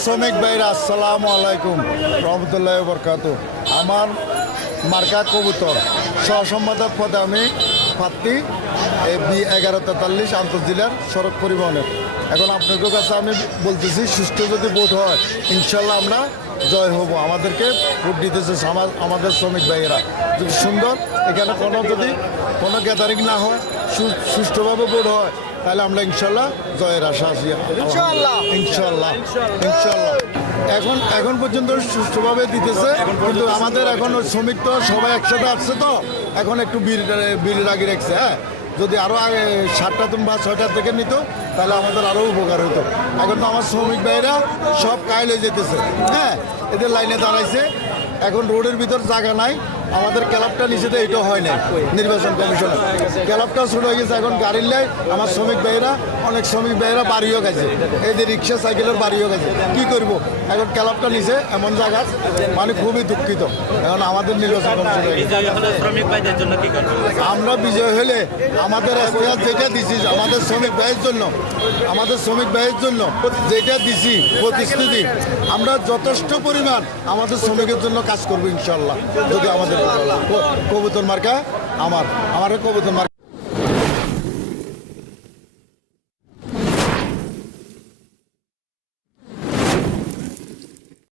শ্রমিক ভাইরা আসসালামু আলাইকুম রহমতুল্লাহ বরকাত। আমার মার্কা কবুতর সহসম্পাদক পদে আমি প্রার্থী B1143 আন্তঃজেলার সড়ক পরিবহনের। এখন আপনাদের কাছে আমি বলতেছি, সুষ্ঠু যদি ভোট হয় ইনশাল্লাহ আমরা জয় হব। আমাদেরকে ভোট দিতেছে আমাদের শ্রমিক ভাইয়েরা। যদি সুন্দর এখানে কোনো গ্যাদারিং না হয়, সুষ্ঠুভাবে ভোট হয়, তাহলে আমরা ইনশাল্লাহ জয়ের আশা আছি। ইনশাল্লাহ ইনশাল্লাহ ইনশাল্লাহ। এখন পর্যন্ত সুষ্ঠুভাবে দিতেছে, কিন্তু আমাদের এখন শ্রমিক তো সবাই একসাথে আসছে, তো এখন একটু বিল রাগি রাখছে। হ্যাঁ, যদি আরও 7টা বা 6টার থেকে নিত তাহলে আমাদের আরও উপকার হতো। এখন তো আমার শ্রমিক ভাইরা সব কাইল হয়ে যেতেছে। হ্যাঁ, এদের লাইনে দাঁড়াইছে, এখন রোডের ভিতর জায়গা নাই। আমাদের ক্লাবটা নিচেতে এইটাও হয় নাই, নির্বাচন কমিশনে ক্লাবটা শুরু হয়ে গেছে। এখন গাড়ির লাই আমার শ্রমিক ভাইয়েরা, অনেক শ্রমিক ভাইয়েরা বাড়িও গেছে, এদের রিক্সা সাইকেলের বাড়িও গেছে। কি করব, এখন ক্লাবটা নিচে এমন জায়গা, মানে খুবই দুঃখিত। এখন আমাদের নির্বাচন কমিশন আমরা বিজয় হলে আমাদের এখতিয়ার যেটা দিছি আমাদের শ্রমিক ভাইয়ের জন্য যেটা দিছি প্রতিশ্রুতি, আমরা যথেষ্ট পরিমাণ আমাদের শ্রমিকের জন্য কাজ করবো ইনশাল্লাহ। যদি আমাদের কবুতর মার্কা আমার কবুতর মার্কা।